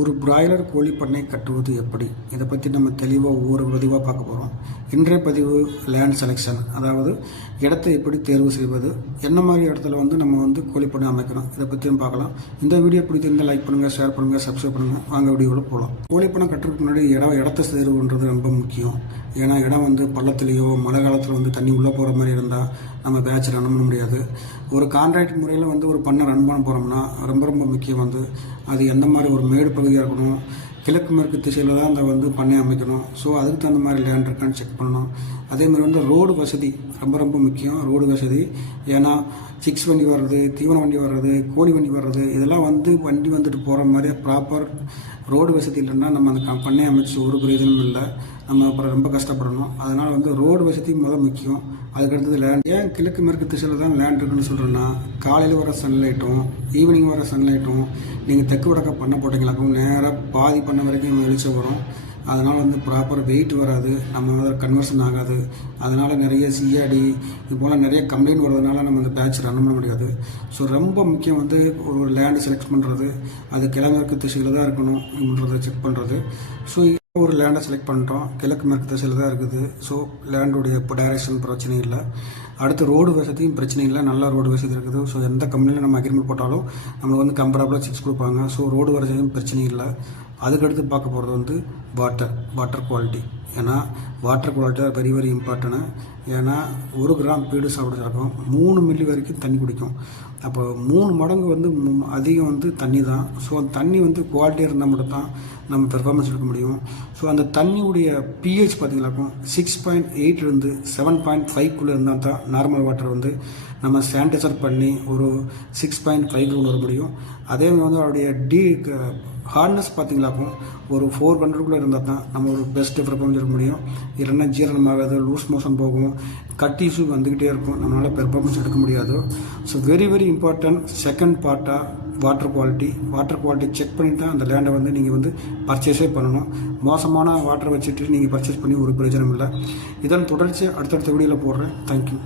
ஒரு பிராய்லர் கோழி பண்ணை கட்டுவது எப்படி, இதை பற்றி நம்ம தெளிவாக ஒவ்வொரு பதிவாக பார்க்க போகிறோம். இன்றைய பதிவு லேண்ட் செலெக்ஷன், அதாவது இடத்தை எப்படி தேர்வு செய்வது, என்ன மாதிரி இடத்துல நம்ம கோழி பண்ணை அமைக்கணும், இதை பற்றியும் பார்க்கலாம். இந்த வீடியோ பிடித்திருந்தால் லைக் பண்ணுங்கள், ஷேர் பண்ணுங்கள், சப்ஸ்கிரைப் பண்ணுங்கள். வாங்க வீடியோவில் போகலாம். கோழி பண்ணை கட்டுறதுக்கு முன்னாடி இடத்தை தேர்வுன்றது ரொம்ப முக்கியம். ஏன்னா இடம் பள்ளத்துலேயோ மழை காலத்தில் தண்ணி உள்ளே போகிற மாதிரி இருந்தால் நம்ம பேட்ச் ரன் பண்ண முடியாது. ஒரு கான்ட்ராக்ட் முறையில் ஒரு பண்ணை ரன் பண்ண போகிறோம்னா ரொம்ப ரொம்ப முக்கியம் அது எந்த மாதிரி ஒரு மேடு பகுதியாக இருக்கணும், கிழக்கு மேற்கு திசையில் தான் அந்த பண்ணை அமைக்கணும். ஸோ அதுக்கு தகுந்த மாதிரி லேண்ட் இருக்கான்னு செக் பண்ணணும். அதேமாதிரி ரோடு வசதி ரொம்ப ரொம்ப முக்கியம். ரோடு வசதி, ஏன்னா சிக்ஸ் வண்டி வர்றது, தீவன வண்டி வர்றது, கோழி வண்டி வர்றது, இதெல்லாம் வண்டி வந்துட்டு போகிற மாதிரி ப்ராப்பர் ரோடு வசதி இல்லைன்னா நம்ம அந்த பண்ணை அமைச்சு ஒரு பிரயோஜனமும் இல்லை. நம்ம அப்புறம் ரொம்ப கஷ்டப்படணும். அதனால் ரோடு வசதி முக்கியம். அதுக்கடுத்தது லேண்ட். ஏன் கிழக்கு மேற்கு திசையில் தான் லேண்ட் இருக்குன்னு சொல்கிறேன்னா, காலையில் வர சன்லைட்டும் ஈவினிங் வர சன்லைட்டும் நீங்கள் தெற்கு வடக்க பண்ண போட்டிங்களாக்கும் நேராக பாதி பண்ண வரைக்கும் வெளிச்சம் வரும். அதனால் ப்ராப்பர் வெயிட் வராது, நம்ம கன்வர்ஷன் ஆகாது. அதனால் நிறைய சிஆடி இது போல் நிறைய கம்ப்ளைண்ட் வர்றதுனால நம்ம அந்த பேட்ச் ரன் பண்ண முடியாது. ஸோ ரொம்ப முக்கியம் ஒரு லேண்டு செலக்ட் பண்ணுறது, அது கிழக்கு திசையில் தான் இருக்கணும்ன்றதை செக் பண்ணுறது. ஸோ ஒரு லேண்டை செலக்ட் பண்ணிட்டோம், கிழக்கு மேற்கு திசையில் தான் இருக்குது. ஸோ லேண்டுடைய இப்போ டைரக்ஷன் பிரச்சனை இல்லை. அடுத்து ரோடு வசதியும் பிரச்சனை இல்லை, நல்ல ரோடு வசதி இருக்குது. ஸோ எந்த கம்பெனியில் நம்ம அக்ரிமெண்ட் போட்டாலும் நம்மளுக்கு கம்பேரபிளாக சிக்ஸ் கொடுப்பாங்க. ஸோ ரோடு வசதியும் பிரச்சனை இல்லை. அதுக்கடுத்து பார்க்க போகிறது வாட்டர் குவாலிட்டி. ஏன்னா water quality very very important. ஏன்னா 1 கிராம் பீடு சாப்பிட்றதாக்கும் 3 மில்லி வரைக்கும் தண்ணி குடிக்கும். அப்போ 3 மடங்கு அதிகம் தண்ணி தான். ஸோ அந்த தண்ணி குவாலிட்டியாக இருந்தால் மட்டும்தான் நம்ம பெர்ஃபார்மன்ஸ் எடுக்க முடியும். ஸோ அந்த தண்ணியுடைய பிஹெச் பார்த்தீங்கன்னாக்கும் 6.8 7.5 இருந்தால் தான் நார்மல் வாட்டர் நம்ம சானிடைசர் பண்ணி ஒரு 6.5 வர முடியும். அதே மாதிரி அவருடைய ஹார்ட்னஸ் பார்த்தீங்களாக்கும் ஒரு 400 இருந்தால் தான் நம்ம ஒரு பெஸ்ட் பெர்ஃபார்மன்ஸ் எடுக்க முடியும். இல்லைன்னா ஜீரணமாகாது, லூஸ் மோஷன் போகும், கட் இஷ்யூ வந்துக்கிட்டே இருக்கும், நம்மளால் பெர்ஃபார்மன்ஸ் எடுக்க முடியாது. So very very important. Second பார்ட்டாக வாட்டர் குவாலிட்டி செக் பண்ணி தான் அந்த லேண்டை நீங்கள் பர்ச்சேஸே பண்ணணும். மோசமான வாட்டரை வச்சுட்டு நீங்கள் பர்ச்சேஸ் பண்ணி ஒரு பிரயோஜனம் இல்லை. இதன் தொடர்ச்சி அடுத்தடுத்த வீடியோவில் போடுறேன். தேங்க்யூ.